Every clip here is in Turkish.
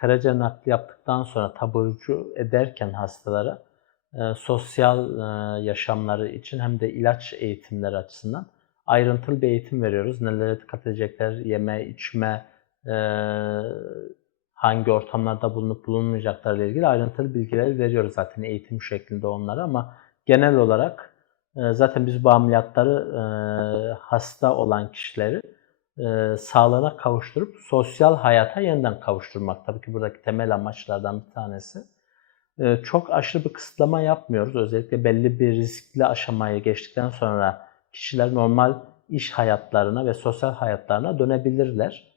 karaciğer nakli yaptıktan sonra taburcu ederken hastalara e, sosyal e, yaşamları için hem de ilaç eğitimleri açısından ayrıntılı bir eğitim veriyoruz. Nelere dikkat edecekler, yeme, içme, e, hangi ortamlarda bulunup bulunmayacaklarla ilgili ayrıntılı bilgileri veriyoruz zaten eğitim şeklinde onlara ama genel olarak e, zaten biz bu ameliyatları e, hasta olan kişileri e, sağlığına kavuşturup sosyal hayata yeniden kavuşturmak. Tabii ki buradaki temel amaçlardan bir tanesi. E, çok aşırı bir kısıtlama yapmıyoruz. Özellikle belli bir riskli aşamayı geçtikten sonra kişiler normal iş hayatlarına ve sosyal hayatlarına dönebilirler.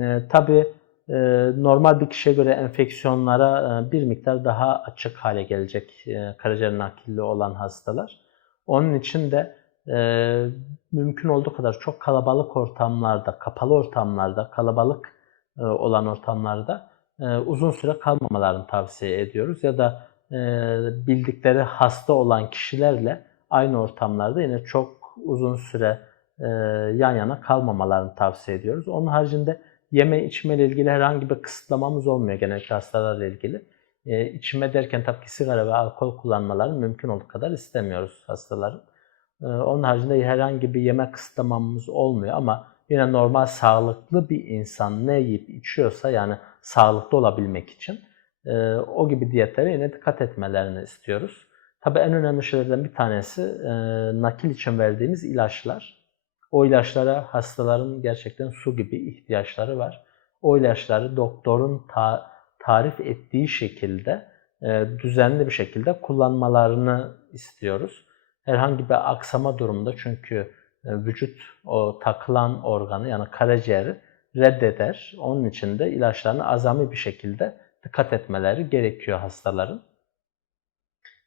E, tabii e, normal bir kişiye göre enfeksiyonlara e, bir miktar daha açık hale gelecek karaciğer nakilli olan hastalar. Onun için de e, mümkün olduğu kadar çok kalabalık ortamlarda, kapalı ortamlarda, kalabalık e, olan ortamlarda e, uzun süre kalmamalarını tavsiye ediyoruz. Ya da e, bildikleri hasta olan kişilerle aynı ortamlarda yine çok uzun süre e, yan yana kalmamalarını tavsiye ediyoruz. Onun haricinde yeme içme ile ilgili herhangi bir kısıtlamamız olmuyor genellikle hastalarla ilgili. E, içme derken tabii ki sigara ve alkol kullanmalarını mümkün olduğu kadar istemiyoruz hastaların. E, onun haricinde herhangi bir yeme kısıtlamamız olmuyor ama yine normal sağlıklı bir insan ne yiyip içiyorsa yani sağlıklı olabilmek için e, o gibi diyetlere yine dikkat etmelerini istiyoruz. Tabii en önemli şeylerden bir tanesi e, nakil için verdiğimiz ilaçlar. O ilaçlara hastaların gerçekten su gibi ihtiyaçları var. O ilaçları doktorun ta- tarif ettiği şekilde e, düzenli bir şekilde kullanmalarını istiyoruz. Herhangi bir aksama durumunda çünkü e, vücut o takılan organı yani karaciğeri reddeder. Onun için de ilaçlarını azami bir şekilde dikkat etmeleri gerekiyor hastaların.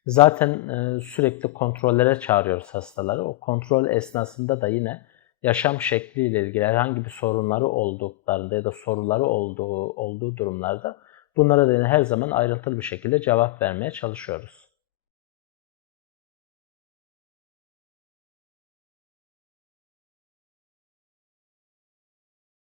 Zaten e, sürekli kontrollere çağırıyoruz hastaları. O kontrol esnasında da yine yaşam şekliyle ilgili herhangi bir sorunları olduklarında ya da soruları olduğu olduğu durumlarda bunlara da her zaman ayrıntılı bir şekilde cevap vermeye çalışıyoruz.